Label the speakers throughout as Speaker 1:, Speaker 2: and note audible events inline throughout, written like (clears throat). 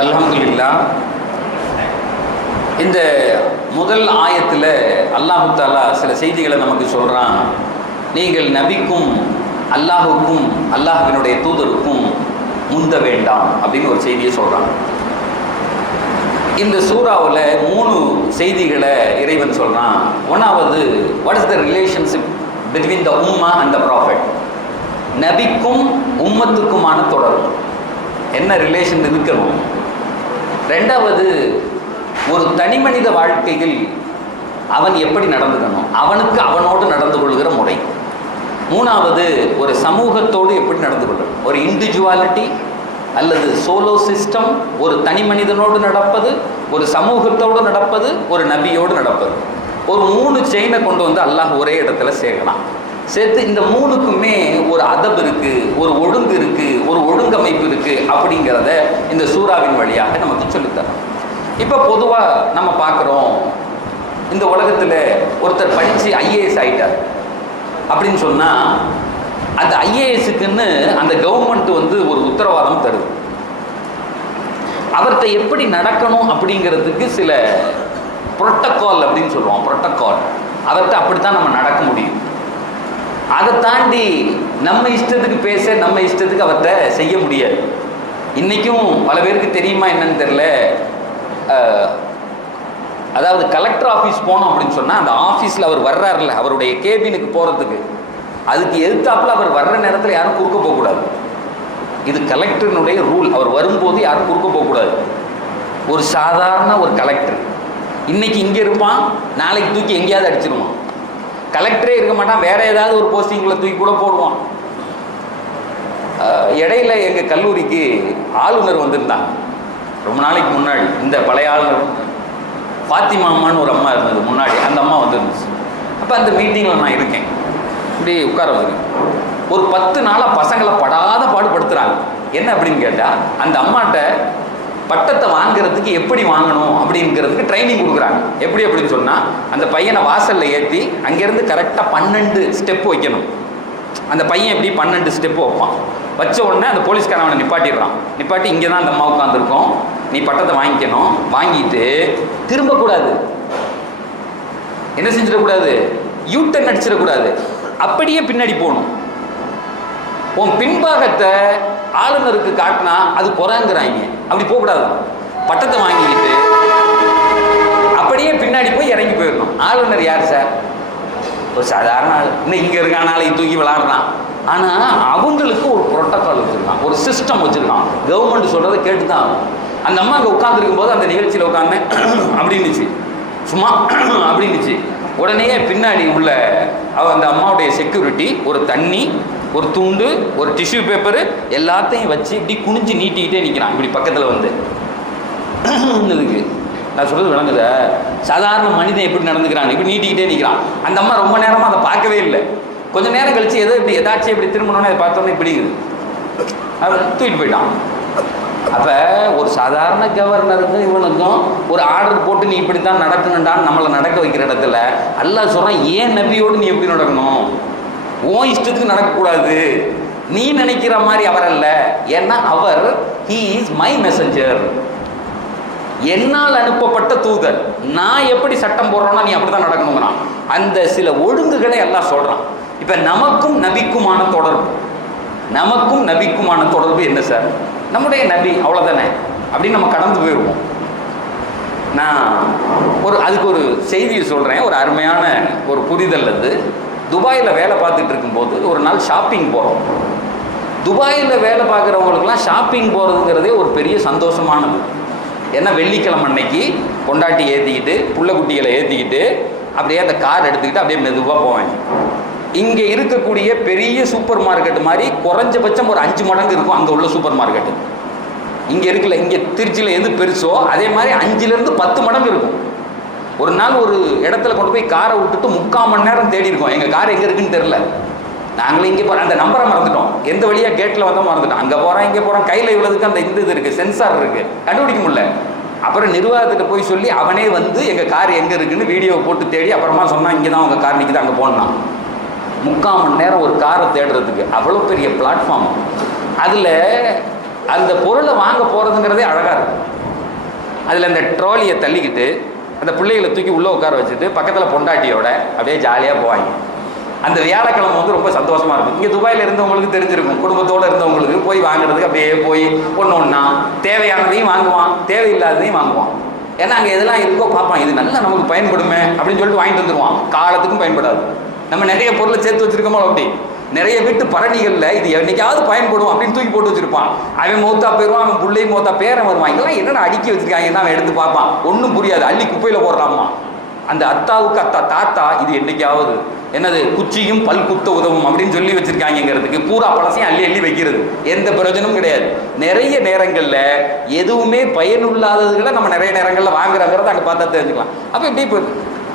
Speaker 1: அல்ஹம்துலில்லா. இந்த முதல் ஆயத்தில் அல்லாஹு தாலா சில செய்திகளை நமக்கு சொல்கிறான் நீங்கள் நபிக்கும் அல்லாஹுக்கும் அல்லாஹுவினுடைய தூதருக்கும் முந்த வேண்டாம் அப்படின்னு ஒரு செய்தியை சொல்கிறான் இந்த சூறாவில் மூணு செய்திகளை இறைவன் சொல்கிறான் ஒன்றாவது what is the relationship between the உம்மா அண்ட் த ப்ராஃபிட் நபிக்கும் உம்மத்துக்குமான தொடர்பு. என்ன ரிலேஷன் இருக்கணும் ரெண்டாவது ஒரு தனி மனித வாழ்க்கையில் அவன் எப்படி நடந்துக்கணும்? அவனுக்கு அவனோடு நடந்து கொள்கிற முறை. மூணாவது ஒரு சமூகத்தோடு எப்படி நடந்து கொள்ளணும் ஒரு இண்டிவிஜுவாலிட்டி அல்லது சோலோ சிஸ்டம் ஒரு தனி மனிதனோடு நடப்பது ஒரு சமூகத்தோடு நடப்பது ஒரு நபியோடு நடப்பது. ஒரு மூணு செயினை கொண்டு வந்து அல்லாஹ் ஒரே இடத்துல சேர்க்கலாம். சேர்த்து இந்த மூணுக்குமே ஒரு அதப் இருக்கு ஒரு ஒழுங்கு இருக்கு ஒரு ஒழுங்கமைப்பு இருக்கு அப்படிங்கிறத இந்த சூறாவின் வழியாக நமக்கு சொல்லித்தரோம். இப்போ பொதுவாக நம்ம பார்க்குறோம் இந்த உலகத்தில் ஒருத்தர் படித்து ஐஏஎஸ் ஆகிட்டார் அப்படின்னு சொன்னால் அந்த ஐஏஎஸுக்குன்னு அந்த கவர்மெண்ட் வந்து ஒரு உத்தரவாதம் தருது. அவர்கிட்ட எப்படி நடக்கணும் அப்படிங்கிறதுக்கு சில புரோட்டோகால் அப்படின்னு சொல்லுவோம் புரோட்டோகால் அவர்கிட்ட அப்படித்தான் நம்ம நடக்க முடியும். அதை தாண்டி நம்ம இஷ்டத்துக்கு பேச நம்ம இஷ்டத்துக்கு அவற்றை செய்ய முடியாது. இன்றைக்கும் பல பேருக்கு தெரியுமா என்னன்னு தெரில அதாவது கலெக்டர் ஆஃபீஸ் போனோம் அப்படின்னு சொன்னால் அந்த ஆஃபீஸில் அவர் வர்றாருல்ல அவருடைய கேபினுக்கு போகிறதுக்கு அதுக்கு எதிர்த்தாப்பில் அவர் வர்ற நேரத்தில் யாரும் குறுக்க போகக்கூடாது. இது கலெக்டரினுடைய ரூல் அவர் வரும்போது யாரும் குறுக்க போகக்கூடாது. ஒரு சாதாரண ஒரு கலெக்டர் இன்னைக்கு இங்கே இருப்பான் நாளைக்கு தூக்கி எங்கேயாவது அடிச்சிருவான். கலெக்டரே இருக்க மாட்டான். வேற ஏதாவது ஒரு போஸ்டிங்கில் தூக்கி கூட போடுவான். இடையில எங்கள் கல்லூரிக்கு ஆளுநர் வந்திருந்தாங்க ரொம்ப நாளைக்கு முன்னாடி. இந்த பழைய ஆளுநர் ஃபாத்திமா அம்மான்னு ஒரு அம்மா இருந்தது முன்னாடி. அந்த அம்மா வந்துருந்துச்சு. அப்போ அந்த மீட்டிங்கில் நான் இருக்கேன். இப்படி உட்கார வந்திருக்கேன் ஒரு பத்து நாளாக பசங்களை படாத பாடுபடுத்துகிறாங்க என்ன அப்படின்னு கேட்டால் அந்த அம்மாட்ட பட்டத்தை வாங்குறதுக்கு எப்படி வாங்கணும் அப்படிங்கிறதுக்கு ட்ரைனிங் கொடுக்குறாங்க. எப்படி அப்படின்னு சொன்னால் அந்த பையனை வாசலில் ஏற்றி அங்கேருந்து கரெக்டாக பன்னெண்டு ஸ்டெப் வைக்கணும். அந்த பையன் எப்படி பன்னெண்டு ஸ்டெப் வைப்பான்? வச்ச உடனே அந்த போலீஸ்காரன் அவனை நிப்பாட்டிடுறான். நிப்பாட்டி இங்கே தான் அந்த அம்மா உட்காந்துருக்கோம் நீ பட்டத்தை வாங்கிக்கணும். வாங்கிட்டு திரும்பக்கூடாது. என்ன செஞ்சிடக்கூடாது? யூட்டன் அடிச்சிடக்கூடாது. அப்படியே பின்னாடி போகணும். உன் பின்பாகத்தை ஆளுநருக்கு காட்டினா அது குறைங்கிறாங்க. அப்படி போகக்கூடாது. பட்டத்தை வாங்கிக்கிட்டு அப்படியே பின்னாடி போய் இறங்கி போயிடணும். ஆளுநர் யார் சார் ஒரு சாதாரண ஆள். இன்னும் இங்கே இருக்கான் தூக்கி விளாட்றான் ஆனால் அவங்களுக்கு ஒரு புரோட்டோக்கால் வச்சுருக்கான். ஒரு சிஸ்டம் வச்சுருக்கான். கவர்மெண்ட் சொல்கிறத கேட்டு தான் அந்த அம்மா அங்கே உட்காந்துருக்கும் போது அந்த நிகழ்ச்சியில் உட்காந்தேன் (clears throat) அப்படின்னுச்சு. சும்மா (clears throat) அப்படின்னுச்சு. உடனே பின்னாடி உள்ள அந்த அம்மாவுடைய செக்யூரிட்டி ஒரு தண்ணி ஒரு தூண்டு ஒரு டிஷ்யூ பேப்பரு எல்லாத்தையும் வச்சு இப்படி குனிஞ்சு நீட்டிக்கிட்டே நிற்கிறான் இப்படி பக்கத்தில் வந்து. இதுக்கு நான் சொல்கிறது விளங்குத? சாதாரண மனிதன் எப்படி நடந்துக்கிறான்? இப்படி நீட்டிக்கிட்டே நிற்கிறான் அந்த அம்மா ரொம்ப நேரமாக அதை பார்க்கவே இல்லை. கொஞ்சம் நேரம் கழித்து ஏதோ இப்படி எதாச்சும் இப்படி திரும்பணும்னு அதை பார்த்தோன்னே இப்படிங்குது அவன் தூக்கிட்டு போயிட்டான். அப்போ ஒரு சாதாரண கவர்னருக்கும் இவனுக்கும் ஒரு ஆர்டர் போட்டு நீ இப்படி தான் நடக்கணுண்டான்னு நம்மளை நடக்க வைக்கிற இடத்துல. அல்ல சொல்கிறான் ஏன் நபியோடு நீ எப்படி நடக்கணும்? உன் இஷ்டத்துக்கு நடக்கக்கூடாது. நீ நினைக்கிற மாதிரி அவர் அல்ல. ஏன்னா அவர் ஹீ இஸ் மை மெசஞ்சர் என்னால் அனுப்பப்பட்ட தூதர் நான் எப்படி சட்டம் போடுறோன்னா நீ அப்படி தான் நடக்கணுங்கிறான். அந்த சில ஒழுங்குகளை எல்லாம் சொல்கிறான் இப்போ நமக்கும் நபிக்குமான தொடர்பு. நமக்கும் நபிக்குமான தொடர்பு என்ன சார் நம்முடைய நபி அவ்வளோதானே அப்படின்னு நம்ம கடந்து போயிடுவோம் நான் ஒரு அதுக்கு ஒரு செய்தியை சொல்கிறேன் ஒரு அருமையான ஒரு புரிதல் அது. துபாயில் வேலை பார்த்துட்டு இருக்கும்போது ஒரு நாள் ஷாப்பிங் போகிறோம் துபாயில் வேலை பார்க்குறவங்களுக்குலாம் ஷாப்பிங் போகிறதுங்கிறதே ஒரு பெரிய சந்தோஷமானது. ஏன்னா வெள்ளிக்கிழமை அன்னைக்கு கொண்டாட்டி ஏற்றிக்கிட்டு புள்ள குட்டிகளை ஏற்றிக்கிட்டு அப்படியே அந்த கார் எடுத்துக்கிட்டு அப்படியே மெதுவாக போவாங்க இங்கே இருக்கக்கூடிய பெரிய சூப்பர் மார்க்கெட் மாதிரி குறைஞ்சபட்சம் ஒரு அஞ்சு மடங்கு இருக்கும் அங்கே உள்ள சூப்பர் மார்க்கெட்டு இங்கே இருக்கல இங்கே திருச்சியில் எது பெருசோ அதே மாதிரி அஞ்சுலேருந்து பத்து மடங்கு இருக்கும். ஒரு நாள் ஒரு இடத்துல கொண்டு போய் காரை விட்டுட்டு முக்கால் மணி நேரம் தேடி இருக்கோம். எங்கள் கார் எங்கே இருக்குன்னு தெரில நாங்களும் இங்கே போகிறோம் அந்த நம்பரை மறந்துட்டோம். எந்த வழியாக கேட்டில் வந்தால் மறந்துட்டோம். அங்கே போகிறோம் இங்கே போகிறோம் கையில் இவ்வளோதுக்கு அந்த இந்த இது இருக்குது சென்சார் இருக்குது கண்டுபிடிக்க முடியல. அப்புறம் நிர்வாகத்திட்ட போய் சொல்லி அவனே வந்து எங்கள் கார் எங்கே இருக்குன்னு வீடியோ போட்டு தேடி அப்புறமா சொன்னால் இங்கே தான் உங்கள் கார் நிற்கிது அங்கே போனான் முக்கால் மணி நேரம் ஒரு காரை தேடுறதுக்கு. அவ்வளோ பெரிய பிளாட்ஃபார்ம் அதில் அந்த பொருளை வாங்க போகிறதுங்கிறதே அழகாக இருக்கும் அதில் அந்த ட்ராலியை தள்ளிக்கிட்டு அந்த பிள்ளைகளை தூக்கி உள்ளே உட்கார வச்சுட்டு பக்கத்தில் பொண்டாட்டியோட அப்படியே ஜாலியாக போவாங்க. அந்த வியாழக்கிழமை வந்து ரொம்ப சந்தோஷமாக இருக்கும். இங்கே துபாயில் இருந்தவங்களுக்கு தெரிஞ்சிருக்கும். குடும்பத்தோடு இருந்தவங்களுக்கு போய் வாங்குறதுக்கு அப்படியே போய் ஒன்று ஒன்றா தேவையானதையும் வாங்குவான் தேவையில்லாததையும் வாங்குவான். ஏன்னா அங்கே எதெல்லாம் இருக்கோ பார்ப்பான். இது நல்லா நமக்கு பயன்படுமே அப்படின்னு சொல்லிட்டு வாங்கிட்டு வந்துடுவான் காலத்துக்கும் பயன்படாது. நம்ம நிறைய பொருளை சேர்த்து வச்சிருக்கோமோ அப்படி. நிறைய வீட்டு பரணிகளில் இது என்னைக்காவது பயன்படும் அப்படின்னு தூக்கி போட்டு வச்சிருப்பான். அவன் மௌத்தா போயிடுவான் அவன் பிள்ளை மௌத்தா பேரன் வருவான். இதெல்லாம் என்னென்ன அடுக்கி வச்சிருக்காங்கன்னு அவன் எடுத்து பார்ப்பான். ஒன்றும் புரியாது. அள்ளி குப்பையில் போடுறாமா அந்த அத்தாவுக்கு அத்தா தாத்தா இது என்னைக்காவது என்னது குச்சியும் பல் குத்த உதவும் அப்படின்னு சொல்லி வச்சிருக்காங்கிறதுக்கு பூரா பழசையும் அள்ளி அள்ளி வைக்கிறது. எந்த பிரயோஜனமும் கிடையாது. நிறைய நேரங்களில் எதுவுமே பயனுள்ளாததுகளை நம்ம நிறைய நேரங்களில் வாங்குறாங்கிறத அங்கே பார்த்தா தெரிஞ்சுக்கலாம். அப்போ இப்படி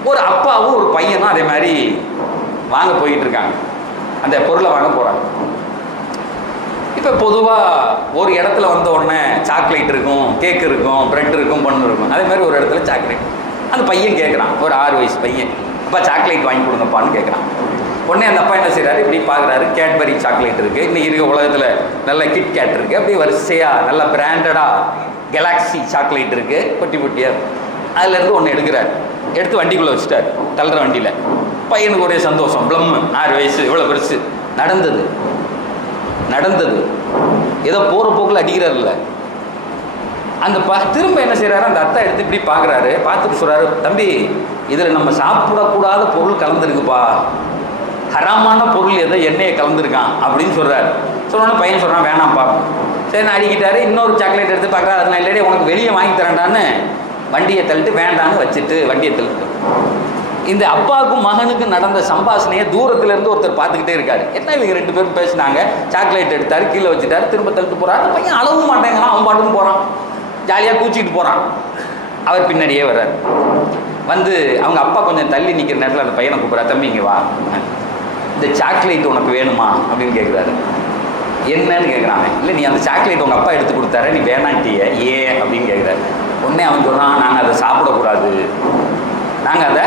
Speaker 1: ஒரு அப்பாவும் ஒரு பையனும் அதே மாதிரி வாங்க போயிட்டு இருக்காங்க. அந்த பொருளை வாங்க போகிறாங்க இப்போ பொதுவாக ஒரு இடத்துல வந்த உடனே சாக்லேட் இருக்கும் கேக் இருக்கும் பிரெட் இருக்கும் பண்ணு இருக்கும். அதே மாதிரி ஒரு இடத்துல சாக்லேட் அந்த பையன் கேட்குறான் ஒரு ஆறு வயசு பையன். அப்பா சாக்லேட் வாங்கி கொடுங்கப்பான்னு கேட்குறான் உடனே அந்த அப்பா என்ன செய்கிறாரு இப்படி பார்க்குறாரு கேட்பரி சாக்லேட் இருக்குது இன்னைக்கு இருக்க உலகத்தில் நல்ல கிட் கேட் இருக்குது அப்படியே வரிசையாக நல்ல பிராண்டடாக கெலாக்ஸி சாக்லேட் இருக்குது பொட்டி பொட்டியாக அதுலேருந்து ஒன்று எடுக்கிறார். எடுத்து வண்டிக்குள்ளே வச்சுட்டார். தள்ளுற வண்டியில். பையனுக்கு ஒரே சந்தோஷம். ப்ளம் ஆறு வயசு இவ்வளோ பெருசு. நடந்தது. நடந்தது. ஏதோ போகிற போக்கில் அடிக்கிறாருல்ல. அந்த ப திரும்ப என்ன செய்கிறாரு அந்த அத்தா எடுத்து இப்படி பார்க்குறாரு பார்த்துட்டு சொல்கிறாரு தம்பி இதில் நம்ம சாப்பிடக்கூடாத பொருள் கலந்துருக்குப்பா. ஹராமான பொருள் எதோ எண்ணெயை கலந்துருக்கான் அப்படின்னு சொல்கிறாரு சொன்னோன்னே பையன் சொல்கிறான் வேணாம்ப்பா. சரி நான் அடிக்கிட்டாரு. இன்னொரு சாக்லேட் எடுத்து பார்க்குறாரு அது நான் இல்லையே உனக்கு வெளியே வாங்கி தரேன்டான்னு வண்டியை தள்ளிட்டு வேண்டான்னு வச்சுட்டு வண்டியை தள்ளிட்டு. இந்த அப்பாவுக்கும் மகனுக்கும் நடந்த சம்பாஷணையை தூரத்துல இருந்து ஒருத்தர் பார்த்துக்கிட்டே இருக்காரு. என்ன இவங்க ரெண்டு பேரும் பேசினாங்க? சாக்லேட் எடுத்தாரு கீழே வச்சுட்டாரு திரும்ப தள்ளிட்டு போறாரு. அந்த பையன் அளவும் மாட்டேங்கிறான் அவன் பாட்டுக்கும் போறான். ஜாலியாக கூச்சிக்கிட்டு போறான். அவர் பின்னாடியே வர்றாரு. வந்து அவங்க அப்பா கொஞ்சம் தள்ளி நிற்கிற நேரத்தில் அந்த பையனை கூப்பிட்றா தம்பி இங்கே வா. இந்த சாக்லேட் உனக்கு வேணுமா? அப்படின்னு கேட்குறாரு என்னன்னு கேட்குறாங்க இல்லை நீ அந்த சாக்லேட் உங்கள் அப்பா எடுத்து கொடுத்தாரு நீ வேணான்ட்டிய. ஏன்? அப்படின்னு கேட்குறாரு உடனே அவன் சொல்கிறான் நாங்கள் அதை சாப்பிடக்கூடாது. நாங்கள் அதை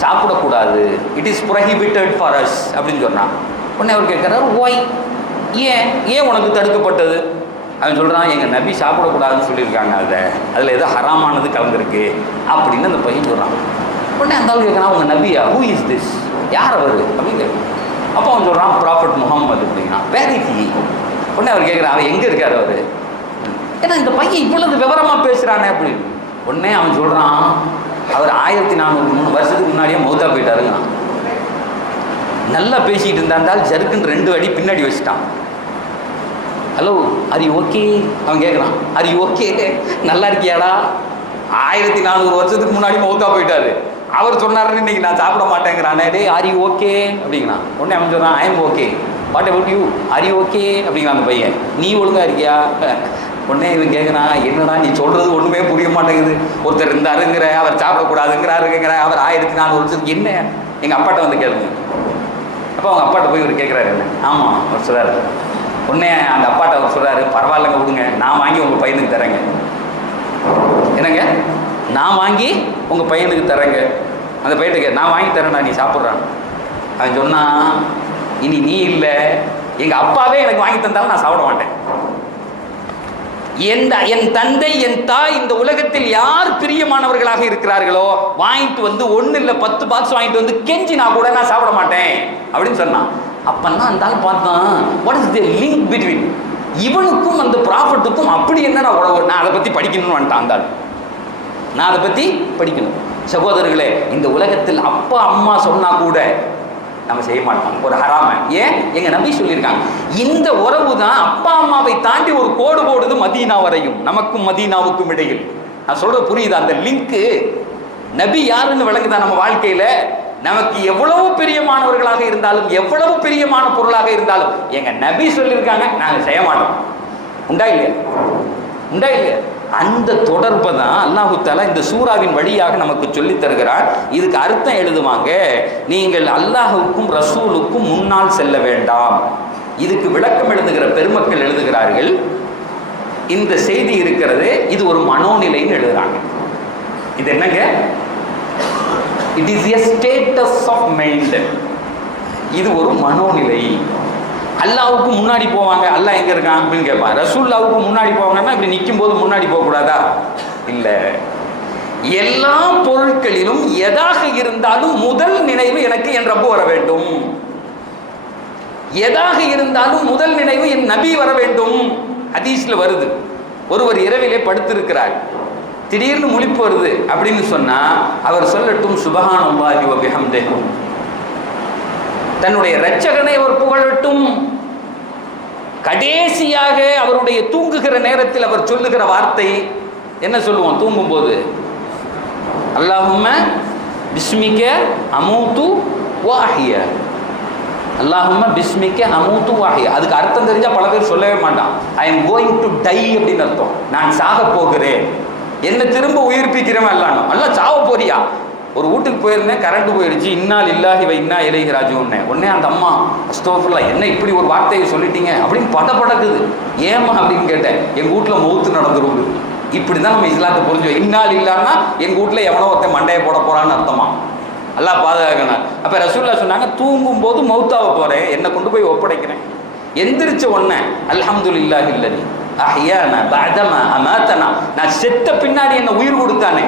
Speaker 1: சாப்பிடக்கூடாது. It is prohibited for us அப்படின்னு சொன்னான். உடனே அவர் கேட்குறாரு ஒய் ஏன்? ஏன் உனக்கு தடுக்கப்பட்டது? அவன் சொல்கிறான் எங்கள் நபி சாப்பிடக்கூடாதுன்னு சொல்லியிருக்காங்க அதை. அதில் ஏதோ ஹராமானது கலந்துருக்கு. அப்படின்னு அந்த பையன் சொல்கிறான் உடனே அந்த ஆள் கேட்குறான் உங்கள் நபியா? ஹூ இஸ் திஸ் யார் அவர்? அப்படின்னு கேட்குறான். அப்போ அவன் சொல்கிறான் ப்ராஃபட் முகமது அப்படின்னா வேர் இஸ் ஹி உடனே அவர் கேட்குறான் அவன் எங்கே இருக்கார் அவர்? ஏன்னா இந்த பையன் இவ்வளவு விவரமாக பேசுகிறானே அப்படின்னு. உடனே அவன் சொல்கிறான் அவர் ஆயிரத்தி நானூறு மூணு வருஷத்துக்கு முன்னாடியே மௌத்தா போயிட்டாருங்கண்ணா நல்லா பேசிக்கிட்டு இருந்தால் ஜருக்குன்னு ரெண்டு அடி பின்னாடி வச்சுட்டான். ஹலோ அரி ஓகே அவன் கேட்குறான். அரி ஓகே நல்லா இருக்கியாடா? ஆயிரத்தி நானூறு வருஷத்துக்கு முன்னாடி மௌத்தா போயிட்டாரு. அவர் சொன்னாருன்னு இன்னைக்கு நான் சாப்பிட மாட்டேங்கிறானே. டே அரி ஓகே அப்படிங்கிறான். உடனே அவன் சொல்கிறான் I am okay what about you Hari okay அப்படிங்கிறான் அந்த பையன். நீ ஒழுங்கா இருக்கியா? உடனே இவன் கேட்குறான் என்னடா நீ சொல்கிறது ஒன்றுமே புரிய மாட்டேங்குது. ஒருத்தர் இருந்தாருங்கிற அவர் சாப்பிடக்கூடாதுங்கிறாருங்கிற அவர் ஆயிரத்தி நானூறு வருஷத்துக்கு என்ன? எங்கள் அப்பாட்ட வந்து கேளுங்க. அப்போ அவங்க அப்பாட்ட போய் இவர் கேட்குறாரு என்ன? ஆமாம் அவர் சொல்கிறாரு உடனே அந்த அப்பாட்ட அவர் சொல்கிறாரு பரவாயில்லைங்க விடுங்க நான் வாங்கி உங்கள் பையனுக்கு தரேங்க. என்னங்க? நான் வாங்கி உங்கள் பையனுக்கு தரேங்க. அந்த பையனுக்கு நான் வாங்கி தரேன்டா நீ சாப்பிட்றான். அவன் சொன்னான் இனி நீ இல்லை. எங்கள் அப்பாவே எனக்கு வாங்கி தந்தாலும் நான் சாப்பிட மாட்டேன். என் என் தந்தை என் தாய் இந்த உலகத்தில் யார் பிரியமானவர்களாக இருக்கிறார்களோ வாங்கிட்டு வந்து ஒன்று இல்லை பத்து பாக்ஸ் வாங்கிட்டு வந்து கெஞ்சி நான் கூட நான் சாப்பிட மாட்டேன் அப்படின்னு சொன்னான். அப்பெல்லாம் அந்த ஆள் பார்த்தான் what is the link between இவனுக்கும் அந்த ப்ராஃபிட்டுக்கும் அப்படி என்னடா உழவு நான் அதை பற்றி படிக்கணும்னு வந்துட்டான் அந்த ஆள். நான் அதை பற்றி படிக்கணும். சகோதரர்களே இந்த உலகத்தில் அப்பா அம்மா சொன்னா கூட நம்ம செய்ய மாட்டோம். ஒரு ஹராம ஏன்? எங்க நபி சொல்லியிருக்காங்க. இந்த உறவு தான் அப்பா அம்மாவை தாண்டி ஒரு கோடு போடுது மதீனா வரையும். நமக்கும் மதீனாவுக்கும் இடையில். நான் சொல்றது புரியுது? அந்த லிங்க்கு நபி யாருன்னு விளங்குதா நம்ம வாழ்க்கையில? நமக்கு எவ்வளவு பெரியமானவர்களாக இருந்தாலும் எவ்வளவு பெரியமான பொருளாக இருந்தாலும் எங்க நபி சொல்லியிருக்காங்க நாங்க செய்ய மாட்டோம். உண்டா இல்லையா? உண்டா இல்லையா? அந்த தொடர்பை தான் அல்லாஹு தாலா இந்த சூறாவின் வழியாக நமக்கு சொல்லித் தருகிறார். இதுக்கு அர்த்தம் எழுதுவாங்க நீங்கள் அல்லாஹுக்கும் ரசூலுக்கும் முன்னால் செல்ல வேண்டாம். இதுக்கு விளக்கம் எழுதுகிற பெருமக்கள் எழுதுகிறார்கள். இந்த செய்தி இருக்கிறது இது ஒரு மனோநிலைன்னு எழுதுறாங்க. இது என்னங்க? It is a status of mind இது ஒரு மனோநிலை. அல்லாவுக்கு முன்னாடி போவாங்க. அல்லாஹ் எங்க இருக்கான் அப்படின்னு கேட்பான். ரசூல்லாவுக்கு முன்னாடி போவாங்கன்னா இப்படி நிற்கும் போது முன்னாடி போகக்கூடாதா? இல்லை. எல்லா பொருட்களிலும் எதாக இருந்தாலும் முதல் நினைவு எனக்கு என் ரப்பு வர வேண்டும். எதாக இருந்தாலும் முதல் நினைவு என் நபி வர வேண்டும். ஹதீஸ்ல வருது. ஒருவர் இரவிலே படுத்திருக்கிறார். திடீர்னு முழிப்பு வருது அப்படின்னு சொன்னா அவர் சொல்லட்டும் சுபஹானல்லாஹி வ பிஹம்திஹி. தன்னுடைய இரட்சகனை அவர் புகழட்டும். கடைசியாக அவருடைய தூங்குகிற நேரத்தில் அவர் சொல்லுகிற வார்த்தை என்ன சொல்லுவோம்? தூங்கும்போது. அல்லாஹும்ம பிஸ்மிக்க அமூத்து வாஹிய. அல்லாஹும்ம பிஸ்மிக்க அமூத்து வாஹிய. அதுக்கு அர்த்தம் தெரிஞ்சால் பல பேர் சொல்லவே மாட்டான். I am going to die அப்படின்னு அர்த்தம். நான் சாக போகிறேன். என்ன திரும்ப உயிர்ப்பிக்கிறவன் அல்லானும் அல்ல சாவ போறியா? ஒரு வீட்டுக்கு போயிருந்தேன் கரண்ட் போயிடுச்சு. இன்னால் இல்லாஹி வை இன்னா இலைஹி ராஜுன்னே உடனே அந்த அம்மா அஸ்தோஃபுல்லா என்ன இப்படி ஒரு வார்த்தையை சொல்லிட்டீங்க? அப்படின்னு பட படக்குது ஏமா அப்படின்னு கேட்டேன். எங்கள் வீட்டில் மௌத்து நடந்துருவோம் இப்படி தான் நம்ம இஸ்லாத்தை புரிஞ்சுவோம் இன்னால் இல்லான்னா எங்கள் வீட்டில் எவனோ ஒருத்தன் மண்டையை போட போகிறான்னு அர்த்தமா? எல்லாம் பாதுகாக்கணும். அப்போ ரசூல்லா சொன்னாங்க தூங்கும் போது மௌத்தாவ போகிறேன் என்னை கொண்டு போய் ஒப்படைக்கிறேன். எந்திரிச்ச உடனே அல்ஹம்துலில்லாஹி இல்லதி அஹ்யானா பஅதமா அமாத்தனா. நான் செத்த பின்னாடி என்னை உயிர் கொடுத்தானே.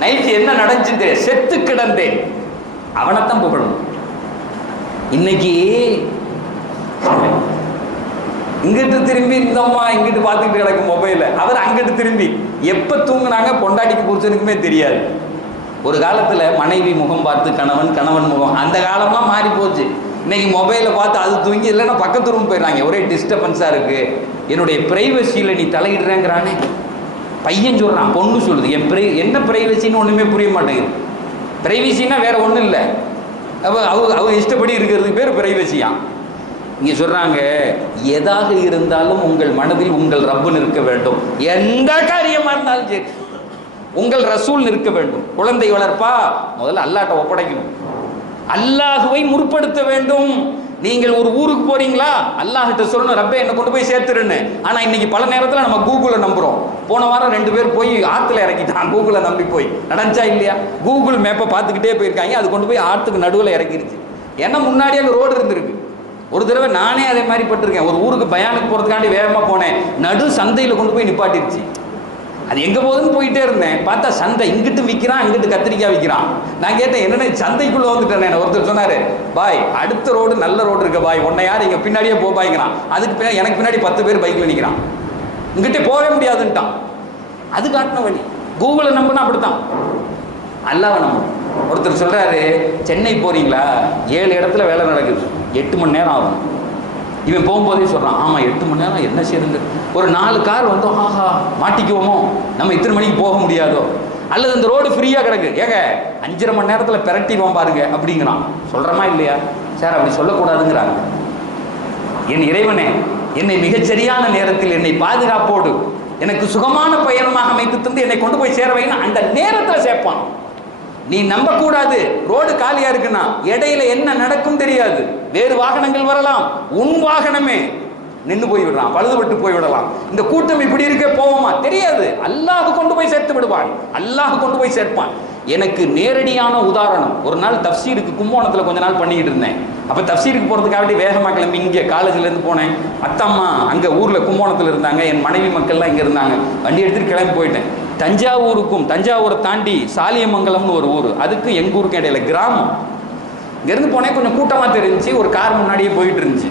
Speaker 1: நைட்டு என்ன நடந்துச்சு செத்து கிடந்தேன். அவனைத்தான் புகழணும் இன்னைக்கு இங்கிட்டு திரும்பி இந்த அம்மா இங்கிட்டு பார்த்துக்கிட்டு கிடக்கும் மொபைல அவர் அங்கிட்டு திரும்பி. எப்போ தூங்குனாங்க? பொண்டாட்டிக்கு புருஷனுக்குமே தெரியாது. ஒரு காலத்தில் மனைவி முகம் பார்த்து கணவன் கணவன் முகம். அந்த காலம்லாம் மாறி போச்சு. இன்னைக்கு மொபைலை பார்த்து அது தூங்கி இல்லைன்னா பக்கத்து ரூம் போயிடுறாங்க. ஒரே டிஸ்டர்பன்ஸாக இருக்குது என்னுடைய பிரைவசியில் நீ தலையிடுறேங்கிறானே. பையன் சொல்கிறான் பொண்ணு சொல்லுது. என் பிரை என்ன பிரைவசின்னு ஒன்றுமே புரிய மாட்டேங்குது. பிரைவசின்னா வேற ஒன்றும் இல்லை. அவ அவங்க அவங்க இஷ்டப்படி இருக்கிறதுக்கு பேர் பிரைவசியா இங்கே சொல்கிறாங்க எதாக இருந்தாலும் உங்கள் மனதில் உங்கள் ரப்பு நிற்க வேண்டும். எந்த காரியமாக இருந்தாலும் சரி உங்கள் ரசூல் நிற்க வேண்டும். குழந்தை வளர்ப்பா முதல்ல அல்லாட்ட ஒப்படைக்கணும். அல்லாஹுவை முற்படுத்த வேண்டும். நீங்கள் ஒரு ஊருக்கு போறீங்களா? அல்லாஹ்கிட்ட சொல்லணும் ரப்பே என்னை கொண்டு போய் சேர்த்துருன்னு ஆனா இன்னைக்கு பல நேரத்துல நம்ம கூகுளை நம்புறோம். போன வாரம் ரெண்டு பேர் போய் ஆத்துல இறக்கிட்டான் கூகுளை நம்பி போய். நடந்துச்சா இல்லையா? கூகுள் மேப்பை பார்த்துக்கிட்டே போயிருக்காங்க. அது கொண்டு போய் ஆத்துக்கு நடுவில் இறக்கிருச்சு. ஏன்னா முன்னாடியே அங்கே ரோடு இருந்திருக்கு. ஒரு தடவை நானே அதே மாதிரி பட்டிருக்கேன். ஒரு ஊருக்கு பயானுக்கு போகிறதுக்காண்டி வேகமாக போனேன். நடு சந்தையில் கொண்டு போய் நிப்பாட்டிருச்சு. அது எங்கே போகுதுன்னு போயிட்டே இருந்தேன். பார்த்தா சந்தை இங்கிட்டு விற்கிறான் இங்கிட்டு கத்திரிக்காய் விற்கிறான் நான் கேட்டேன் என்னென்ன சந்தைக்குள்ளே வந்துட்டேன் ஒருத்தர் சொன்னார் பாய் அடுத்த ரோடு நல்ல ரோடு இருக்க பாய். உன்னை யார் இங்கே பின்னாடியே போ பாய்க்கிறான் அதுக்கு பின்னாடி எனக்கு பின்னாடி பத்து பேர் பைக்கில் நிற்கிறான் இங்கிட்டே போகவே முடியாதுன்ட்டான். அது காட்டின வழி. கூகுளை நம்பினா அப்படித்தான். அல்லாவை நம்பணும் ஒருத்தர் சொல்கிறாரு சென்னை போறீங்களா? ஏழு இடத்துல வேலை நடக்குது. எட்டு மணி நேரம் ஆகும். இவன் போகும்போதே சொல்கிறான் ஆமாம் எட்டு மணி நேரம் என்ன செய்யுங்க ஒரு நாலு கார் வந்தோம் ஆஹா மாட்டிக்குவோமோ? நம்ம இத்தனை மணிக்கு போக முடியாதோ? அல்லது இந்த ரோடு ஃப்ரீயாக கிடக்கு. ஏங்க அஞ்சரை மணி நேரத்தில் பிரட்டிடுவோம் பாருங்க அப்படிங்கிறான். சொல்கிறோமா இல்லையா? சார் அப்படி சொல்லக்கூடாதுங்கிறாங்க. என் இறைவனே என்னை மிகச்சரியான நேரத்தில் என்னை பாதுகாப்போடு எனக்கு சுகமான பயணமாக அமைத்து தந்து என்னை கொண்டு போய் சேர வைன்னு அந்த நேரத்தில் சேர்ப்பான். நீ நம்பக்கூடாது. ரோடு காலியா இருக்குன்னா இடையில என்ன நடக்கும் தெரியாது. வேறு வாகனங்கள் வரலாம். உன் வாகனமே நின்று போய் விடலாம். பழுதுபட்டு போய் விடலாம். இந்த கூட்டம் இப்படி இருக்கே போவோமா தெரியாது. அல்லாஹ் கொண்டு போய் சேர்த்து விடுவான். அல்லாஹ் கொண்டு போய் சேர்ப்பான். எனக்கு நேரடியான உதாரணம். ஒரு நாள் தப்சீருக்கு கும்போணத்தில் கொஞ்ச நாள் பண்ணிக்கிட்டு இருந்தேன். அப்போ தப்சீருக்கு போகிறதுக்காக வேகமாக கிளம்பி இங்கே காலேஜ்லேருந்து போனேன். அத்தம்மா அங்கே ஊரில் கும்போணத்தில் இருந்தாங்க. என் மனைவி மக்கள்லாம் இங்கே இருந்தாங்க. வண்டி எடுத்துகிட்டு கிளம்பி போயிட்டேன். தஞ்சாவூருக்கும் தஞ்சாவூரை தாண்டி சாலியமங்கலம்னு ஒரு ஊர். அதுக்கு எங்கள் ஊருக்கும் இடையில கிராமம். இங்கேருந்து போனேன் கொஞ்சம் கூட்டமாக தெரிஞ்சு ஒரு கார் முன்னாடியே போயிட்டு இருந்துச்சு.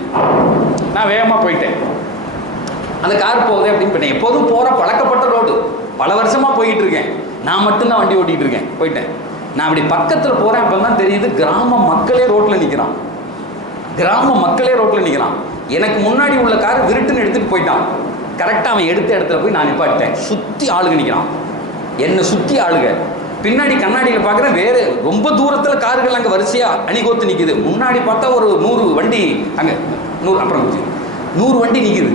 Speaker 1: நான் வேகமாக போயிட்டேன். அந்த கார் போகுது அப்படின்னு பண்ணேன் எப்போதும் போகிற பழக்கப்பட்ட ரோடு. பல வருஷமாக போயிட்டு இருக்கேன். நான் மட்டும்தான் வண்டி ஓட்டிகிட்டு இருக்கேன். போயிட்டேன். நான் அப்படி பக்கத்தில் போகிறேன் அப்போ தான் தெரியுது கிராம மக்களே ரோட்டில் நிற்கிறான் கிராம மக்களே ரோட்டில் நிற்கிறான் எனக்கு முன்னாடி உள்ள கார் விருட்டுன்னு எடுத்துகிட்டு போயிட்டான். கரெக்டாக அவன் எடுத்த இடத்துல போய் நான் நிப்பாட்டேன் சுற்றி ஆளுங்க நிற்கிறான் என்னை சுற்றி ஆளுங்க. பின்னாடி கண்ணாடியில் பார்க்குறேன் வேறு ரொம்ப தூரத்தில் கார்கள் அங்கே வரிசையாக அணிகோத்து நிற்குது முன்னாடி பார்த்தா ஒரு நூறு வண்டி அங்கே நூறு அப்புறம் நூறு வண்டி நிற்குது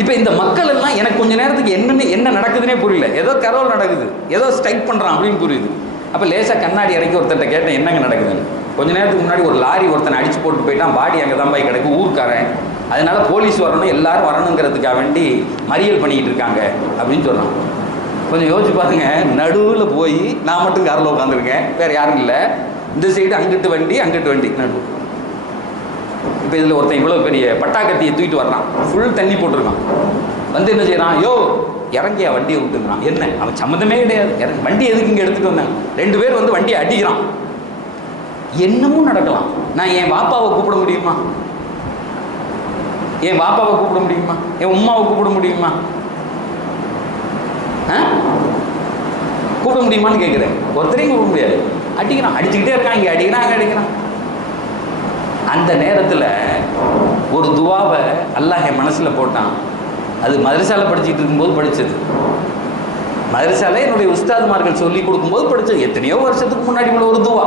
Speaker 1: இப்போ இந்த மக்கள் எல்லாம் எனக்கு கொஞ்சம் நேரத்துக்கு என்னென்ன என்ன நடக்குதுன்னே புரியல. ஏதோ கரோல் நடக்குது. ஏதோ ஸ்ட்ரைக் பண்ணுறான் அப்படின்னு புரியுது. அப்போ லேசாக கண்ணாடி இறக்கி ஒருத்தர்கிட்ட கேட்டேன் என்னங்க நடக்குதுன்னு. கொஞ்ச நேரத்துக்கு முன்னாடி ஒரு லாரி ஒருத்தனை அடிச்சு போட்டு போயிட்டான். பாடி அங்கே தான் போய் கிடக்கு. ஊர்க்காரன். அதனால போலீஸ் வரணும் எல்லாரும் வரணுங்கிறதுக்காக வேண்டி மறியல் பண்ணிக்கிட்டு இருக்காங்க அப்படின்னு சொல்கிறான் கொஞ்சம் யோசிச்சு பாருங்க நடுவில் போய் நான் மட்டும் காரில் உட்காந்துருக்கேன் வேறு யாரும் இல்லை. இந்த சைடு அங்கிட்டு வண்டி அங்கிட்டு வண்டி நடு. இப்போ இதில் ஒருத்தன் இவ்வளோ பெரிய பட்டாக்கத்தியை தூக்கிட்டு வர்றான். ஃபுல் தண்ணி போட்டிருக்கான். வந்து என்ன செய்கிறான் யோ இறங்கியா வண்டியை விட்டுங்கிறான். என்ன? அவன் சம்மந்தமே கிடையாது. இறங்கி வண்டி எதுக்கு இங்கே எடுத்துட்டு வந்தாங்க ரெண்டு பேர் வந்து வண்டியை அடிக்கிறான். என்னமும் நடக்கலாம். நான் என் பாப்பாவை கூப்பிட முடியுமா? என் பாப்பாவை கூப்பிட முடியுமா? என் உமாவை கூப்பிட முடியுமா? ஆ? கூப்பிட முடியுமான்னு கேட்குறேன் ஒருத்தரையும் கூப்பிட முடியாது. அடிக்கிறான். அடிச்சுக்கிட்டே இருக்கான். இங்கே அடிக்கிறான். அங்கே அடிக்கிறான். அந்த நேரத்தில் ஒரு துவாவை அல்லாஹ் என் மனசில் போட்டான். அது மதரசாவில் படிச்சுட்டு இருக்கும்போது படித்தது மதரசாவில் என்னுடைய உஸ்தாதுமார்கள் சொல்லி கொடுக்கும்போது படித்தது எத்தனையோ வருஷத்துக்கு முன்னாடி உள்ள ஒரு துவா.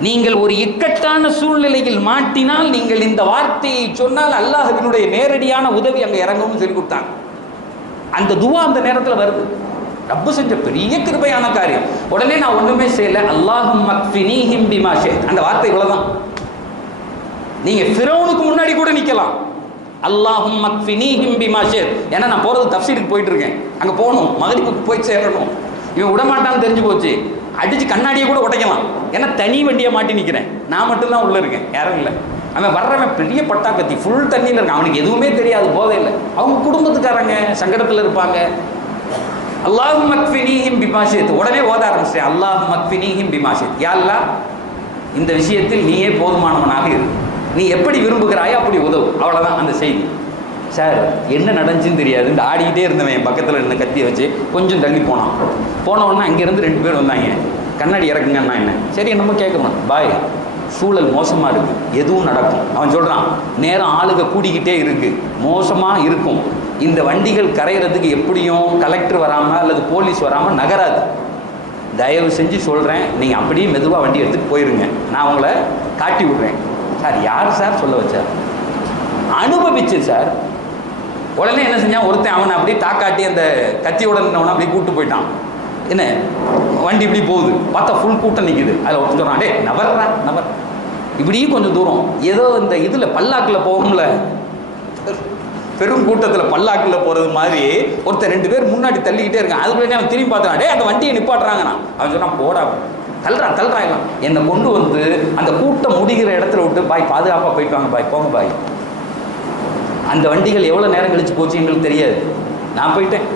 Speaker 1: நீங்கள் ஒரு இக்கட்டான சூழ்நிலையில் மாட்டினால் நீங்கள் இந்த வார்த்தையை சொன்னால் அல்லாஹவினுடைய நேரடியான உதவி அங்கே இறங்கும்னு சொல்லி கொடுத்தாங்க. அந்த துவா அந்த நேரத்தில் வருது. ரப்பு செஞ்ச பெரிய கிருபையான காரியம். உடனே நான் ஒண்ணுமே செய்யல. அல்லாஹும் மக்ஃபினீஹிம் பிமா ஷி'த். அந்த வார்த்தை இவ்வளவுதான். நீங்க ஃபிரௌனுக்கு முன்னாடி கூட நிக்கலாம். அல்லாஹும் மக்ஃபினீஹிம் பிமா ஷி'த். ஏன்னா நான் போறது தஃப்சீருக்கு போயிட்டு இருக்கேன். அங்க போகணும். மகரிப்புக்கு போய் சேரணும். இவன் விடமாட்டான்னு தெரிஞ்சு போச்சு. அடிச்சு கண்ணாடியை கூட உடைக்கலாம். ஏன்னா தனி வண்டியை மாட்டி நிற்கிறேன் நான் மட்டும்தான் உள்ளே இருக்கேன். யாரும் இல்லை அவன் வர்றவன் பெரிய பட்டாக்கத்தி ஃபுல் தண்ணியில் இருக்கான். அவனுக்கு எதுவுமே தெரியாது போதை இல்லை. அவங்க குடும்பத்துக்காரங்க சங்கடத்தில் இருப்பாங்க. அல்லாஹ் மக்ஃபினீஹிம் பிமாஷித் உடனே ஓத ஆரம்பிச்சேன் அல்லாஹ் மக்ஃபினீஹிம் பிமாஷித் யா இந்த விஷயத்தில் நீயே போதுமானவனாக இரு. நீ எப்படி விரும்புகிறாயோ அப்படி உதவு. அவ்வளோதான் அந்த செய்தி. சார் என்ன நடந்துச்சுன்னு தெரியாது. இந்த ஆடிக்கிட்டே இருந்தவன் என் பக்கத்தில் இருந்த கத்தியை வச்சு கொஞ்சம் தள்ளி போனான். போனவொன்னே அங்கேருந்து ரெண்டு பேர் வந்தாங்க. கண்ணாடி இறக்குங்கன்னா என்ன? சரி என்னமோ கேட்கணும் பாய் சூழல் மோசமாக இருக்குது எதுவும் நடக்கும். அவன் சொல்கிறான் நேரம் ஆளுக கூடிக்கிட்டே இருக்குது மோசமாக இருக்கும். இந்த வண்டிகள் கரையிறதுக்கு எப்படியும் கலெக்டர் வராமல் அல்லது போலீஸ் வராமல் நகராது. தயவு செஞ்சு சொல்கிறேன் நீங்கள் அப்படியே மெதுவாக வண்டி எடுத்துகிட்டு போயிருங்க. நான் உங்களை காட்டி விட்றேன். சார் யார் சார் சொல்ல வச்சார்? அனுபவிச்சு சார். உடனே என்ன செஞ்சான்? ஒருத்தன் அவனை அப்படியே தாக்காட்டி அந்த கத்தியோட நின்றவனை அப்படியே கூட்டு போயிட்டான். என்ன? வண்டி இப்படி போகுது. பார்த்தா ஃபுல் கூட்டம் நிற்குது அதில் ஒருத்தன் சொல்கிறான் டே நவர்றா நவர். இப்படியும் கொஞ்சம் தூரம். ஏதோ இந்த இதில் பல்லாக்கில் போகும்ல. பெரும் கூட்டத்தில் பல்லாக்கில் போகிறது மாதிரி ஒருத்தன் ரெண்டு பேர் முன்னாடி தள்ளிக்கிட்டே இருக்கான். அதுக்குள்ளே அவன் திரும்பி பார்த்தான் டே அந்த வண்டியை நிப்பாட்டுறாங்கண்ணா. அவன் சொன்னான் போடா. தள்ளுறான் தள்ளுறான் எல்லாம் என்னை கொண்டு வந்து அந்த கூட்டம் முடிகிற இடத்துல விட்டு பாய் பாதுகாப்பாக போயிட்டு வாங்க பாய் போங்க பாய். அந்த வண்டிகள் எவ்வளோ நேரம் கழிச்சு போச்சு எங்களுக்கு தெரியாது. நான் போயிட்டேன்.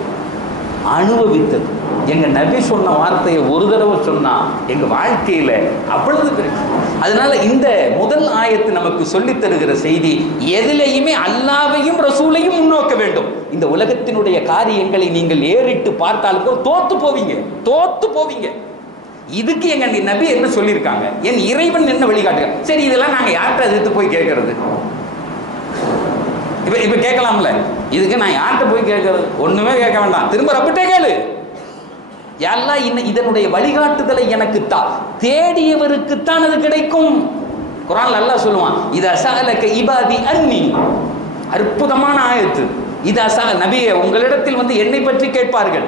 Speaker 1: அனுபவித்தது. எங்க நபி சொன்ன வார்த்தையை ஒரு தடவை சொன்னா எங்க வாழ்க்கையில அவ்வளவு பெரிய அதனால இந்த முதல் ஆயத்து நமக்கு சொல்லித் தருகிற செய்தி எதிலையுமே அல்லாவையும் ரசூலையும் முன்னோக்க வேண்டும். இந்த உலகத்தினுடைய காரியங்களை நீங்கள் ஏறிட்டு பார்த்தாலும் கூட தோத்து போவீங்க தோத்து போவீங்க. இதுக்கு எங்க நபி என்ன சொல்லியிருக்காங்க? என் இறைவன் என்ன வழிகாட்டுங்க சரி இதெல்லாம் நாங்க யார்கிட்ட எதிர்த்து போய் கேட்கறது? இப்ப இப்ப கேட்கலாம்ல. இதுக்கு நான் யார்கிட்ட போய் கேட்கறது? ஒண்ணுமே கேட்க வேண்டாம். திரும்ப ரப்பிட்டே கேளு. எல்லாம் இன்ன இதனுடைய வழிகாட்டுதலை எனக்கு தா. தேடியவருக்குத்தான் அது கிடைக்கும். குரான் நல்லா சொல்லுவான். இது அசகலக்க இபாதி அன்னி. அற்புதமான ஆயத்து. இது அசக நபிய உங்களிடத்தில் வந்து என்னை பற்றி கேட்பார்கள்.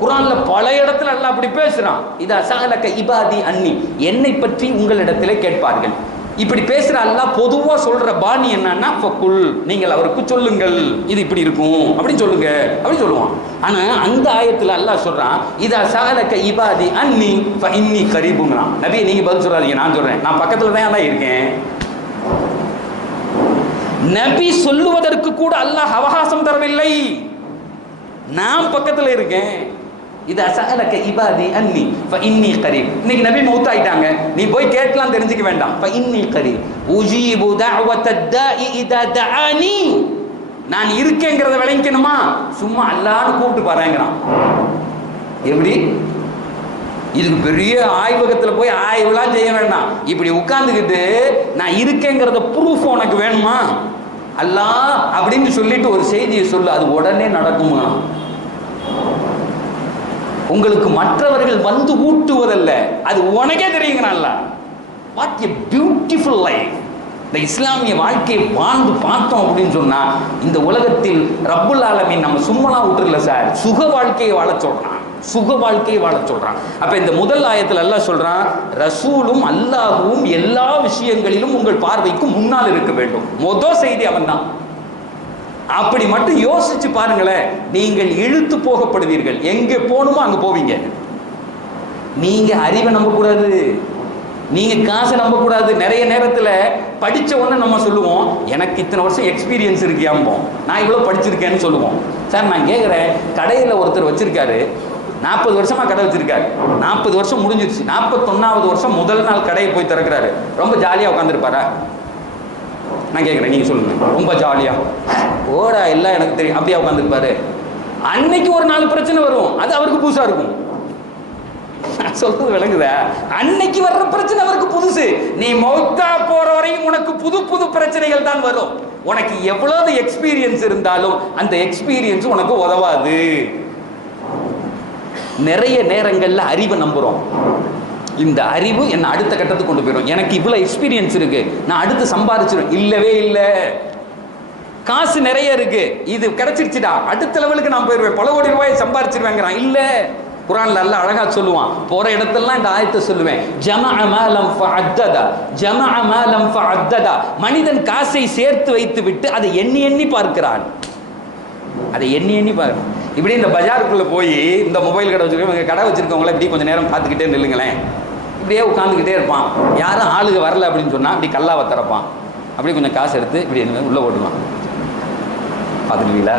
Speaker 1: குரான்ல பல இடத்துல எல்லாம் அப்படி பேசுறான். இது அசகலக்க இபாதி அன்னி. என்னை பற்றி உங்களிடத்திலே கேட்பார்கள். இப்படி பேசுற அல்லா பொதுவா சொல்ற பாணி என்னன்னா ஃபக்குல் நீங்கள் அவருக்கு சொல்லுங்கள். இது இப்படி இருக்கும். அப்படின்னு சொல்லுங்க. அப்படின்னு சொல்லுவான். ஆனா அந்த ஆயத்துல அல்லா சொல்றான் இதா சகலக்க இபாதி அன்னி இன்னி கரீபுங்கிறான். நபி நீங்க பதில் சொல்லாதீங்க நான் சொல்றேன். நான் பக்கத்துல தான் அல்லாஹ் இருக்கேன். நபி சொல்லுவதற்கு கூட அல்லாஹ் அவகாசம் தரவில்லை. நான் பக்கத்துல இருக்கேன். இது அசலக்க இபாதி அன்னி ஃப இன்னி கரீப் இன்னைக்கு நபி மௌத் ஆயிட்டாங்க நீ போய் கேட்கலாம் தெரிஞ்சுக்க வேண்டாம். ஃப இன்னி கரீப் உஜீபு தஅவத தாஇ இதா தஆனி நான் இருக்கேங்கிறத விளங்கணுமா? சும்மா அல்லான்னு கூப்பிட்டு பாருங்கிறான். எப்படி? இதுக்கு பெரிய ஆய்வகத்தில் போய் ஆய்வுலாம் செய்ய வேண்டாம். இப்படி உட்கார்ந்துக்கிட்டு நான் இருக்கேங்கிறத ப்ரூஃப் உனக்கு வேணுமா? அல்லா அப்படின்னு சொல்லிட்டு ஒரு செய்தியை சொல்லு. அது உடனே நடக்குமா? உங்களுக்கு மற்றவர்கள் வந்து ஊட்டுவதல்ல. அது உனக்கே தெரியுங்கிறான்ல வாட் எ பியூட்டிஃபுல் லைஃப் இந்த இஸ்லாமிய வாழ்க்கையை வாழ்ந்து பார்த்தோம் அப்படின்னு சொன்னா இந்த உலகத்தில் ரப்புல் ஆலமீன் நம்ம சும்மலாம் விட்டுருல சார். சுக வாழ்க்கையை வாழ சொல்றான். சுக வாழ்க்கையை வாழ சொல்றான். அப்ப இந்த முதல் ஆயத்தில் அல்லாஹ் சொல்றான் ரசூலும் அல்லாஹுவும் எல்லா விஷயங்களிலும் உங்கள் பார்வைக்கு முன்னால் இருக்க வேண்டும். மொதல் செய்தி அவன் தான் அப்படி மட்டும் யோசிச்சு பாருங்களேன். நீங்கள் இழுத்து போகப்படுவீர்கள். எங்கே போகணுமோ அங்க போவீங்க. நீங்க அறிவை நம்பக்கூடாது. நீங்க காசை நம்பக்கூடாது. நிறைய நேரத்துல படிச்ச உடனே நம்ம சொல்லுவோம் எனக்கு இத்தனை வருஷம் எக்ஸ்பீரியன்ஸ் இருக்கு நான் இவ்வளவு படிச்சிருக்கேன்னு சொல்லுவோம். சார் நான் கேட்குறேன் கடையில் ஒருத்தர் வச்சிருக்காரு. நாற்பது வருஷமா கடை வச்சிருக்காரு. நாற்பது வருஷம் முடிஞ்சிருச்சு. நாற்பத்தொன்னாவது வருஷம் முதல் நாள் கடையை போய் திறக்கிறாரு. ரொம்ப ஜாலியாக உட்காந்துருப்பாரா நான் கேட்குறேன் நீங்கள் சொல்லுங்கள் ரொம்ப ஜாலியாக ஓடா எல்லாம் எனக்கு தெரியும். அப்படியே உட்காந்துருப்பாரு அன்னைக்கு ஒரு நாலு பிரச்சனை வரும். அது அவருக்கு புதுசாக இருக்கும். நான் சொல்றது விளங்குதா? அன்னைக்கு வர்ற பிரச்சனை அவருக்கு புதுசு. நீ மௌத்தா போற வரையும் உனக்கு புது புது பிரச்சனைகள் தான் வரும். உனக்கு எவ்வளவு எக்ஸ்பீரியன்ஸ் இருந்தாலும் அந்த எக்ஸ்பீரியன்ஸ் உனக்கு உதவாது. நிறைய நேரங்கள்ல அறிவை நம்புறோம். இந்த அறிவு என்னை அடுத்த கட்டத்துக்கு கொண்டு போயிடும். எனக்கு இவ்வளோ எக்ஸ்பீரியன்ஸ் இருக்கு. நான் அடுத்து சம்பாதிச்சிடும் இல்லவே இல்லை. காசு நிறைய இருக்கு. இது கிடைச்சிருச்சுடா. அடுத்த லெவலுக்கு நான் போயிடுவேன் பல கோடி ரூபாய் சம்பாரிச்சிருவேங்கிறான். இல்லை. குரான்ல நல்ல அழகா சொல்லுவான். போற இடத்தெல்லாம் இந்த ஆயத்தை சொல்லுவேன். மனிதன் காசை சேர்த்து வைத்து விட்டு அதை எண்ணி எண்ணி பார்க்கிறான். அதை எண்ணி எண்ணி பார்க்கிறான் இப்படி இந்த பஜாருக்குள்ள போய் இந்த மொபைல் கடை வச்சுருக்கோம் கடை வச்சிருக்கவங்களை இப்படி கொஞ்சம் நேரம் பார்த்துக்கிட்டே நில்லுங்களேன். இப்படியே உட்காந்துக்கிட்டே இருப்பான். யாரும் ஆளுங்க வரல அப்படின்னு சொன்னால் இப்படி கல்லாவை திறப்பான். அப்படியே கொஞ்சம் காசு எடுத்து இப்படி என்ன உள்ளே ஓட்டுவான் பார்த்துருக்கீங்களா?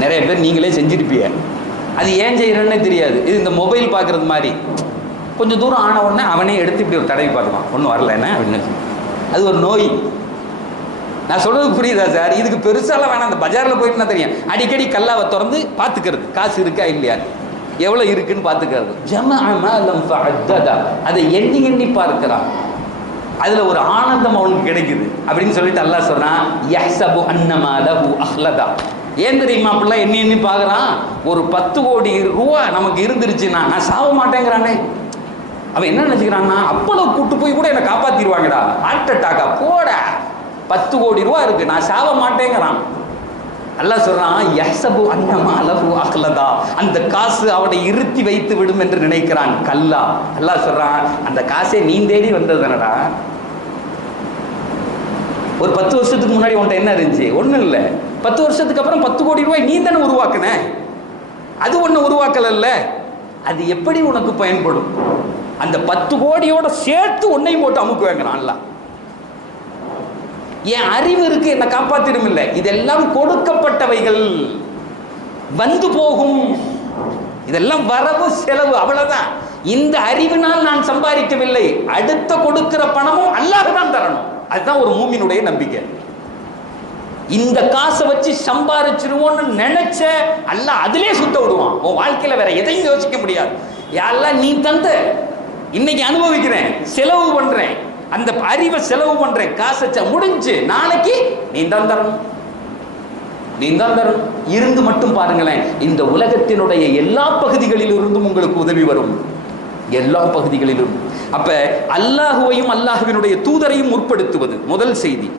Speaker 1: நிறைய பேர் நீங்களே செஞ்சிருப்பீங்க. அது ஏன் செய்கிறேன்னே தெரியாது. இது இந்த மொபைல் பார்க்குறது மாதிரி. கொஞ்சம் தூரம் ஆன உடனே அவனே எடுத்து இப்படி ஒரு தடவி பார்த்துவான் ஒன்றும் வரல என்ன? அப்படின்னு. அது ஒரு நோய். நான் சொல்றது புரியுதா சார்? இதுக்கு பெருசாலாம் வேணாம். அந்த பஜாரில் போயிட்டுனா தெரியும். அடிக்கடி கல்லாவை திறந்து பார்த்துக்கிறது. காசு இருக்கா இல்லையா எவ்வளோ இருக்குன்னு பார்த்துக்கிறது. ஜம அதை எண்ணி எண்ணி பார்க்கிறான். அதுல ஒரு ஆனந்தம் அவனுக்கு கிடைக்குது. அப்படின்னு சொல்லிட்டு அல்லாஹ் சொல்றான் யஹ்சபு அன்னமா அஹ்லதா. ஏன் தெரியுமா அப்படிலாம் எண்ணி எண்ணி பார்க்குறான்? ஒரு பத்து கோடி ரூபா நமக்கு இருந்துருச்சுன்னா நான் சாக மாட்டேங்கிறானே. அவன் என்ன நினைச்சுக்கிறான்னா அப்பளவு கூட்டு போய் கூட என்னை காப்பாத்திடுவாங்கடா. ஹார்ட் அட்டாக்கா போட. பத்து கோடி ரூபா இருக்கு நான் சாக மாட்டேங்கிறான். அல்லாஹ் சொல்றான் யஹ்சபு அன்னமா லஹு அந்த காசு அவனை இருத்தி வைத்து விடும் என்று நினைக்கிறான். கல்லா. அல்லாஹ் சொல்றான் அந்த காசே நீ தேடி வந்ததுனடா ஒரு பத்து வருஷத்துக்கு முன்னாடி உன்ட்ட என்ன இருந்துச்சு? ஒன்றும் இல்லை. பத்து வருஷத்துக்கு அப்புறம் பத்து கோடி ரூபாய் நீ தானே உருவாக்குன? அது ஒண்ணு உருவாக்கலல்ல. அது எப்படி உனக்கு பயன்படும்? அந்த பத்து கோடியோட சேர்த்து உன்னையும் போட்டு அமுக்கு வாங்கினான்லாம் என் அறிவு இருக்கு என்னை காப்பாத்திடும் இல்லை. இதெல்லாம் கொடுக்கப்பட்டவைகள். வந்து போகும். இதெல்லாம் வரவு செலவு அவ்வளவுதான். இந்த அறிவினால் நான் சம்பாதிக்கவில்லை. அடுத்த கொடுக்கிற பணமும் அல்லாஹ் தான் தரணும். அதுதான் ஒரு மூமினுடைய நம்பிக்கை. இந்த காசை வச்சு சம்பாரிச்சிருவோம்னு நினைச்ச அல்ல அதிலே சுத்த விடுவான். உன் வாழ்க்கையில வேற எதையும் யோசிக்க முடியாது. யாரெல்லாம் நீ தந்த இன்னைக்கு அனுபவிக்கிறேன் செலவு பண்றேன் அந்த அறிவை செலவு பண்ற காசை முடிஞ்சு நாளைக்கு நீ தான் தரணும் நீ தான் தரணும் இருந்து மட்டும் பாருங்களேன் இந்த உலகத்தினுடைய எல்லா பகுதிகளிலிருந்தும் உங்களுக்கு உதவி வரும். எல்லா பகுதிகளிலும். அப்ப அல்லாஹுவையும் அல்லாஹுவினுடைய தூதரையும் முற்படுத்துவது முதல் செய்தி.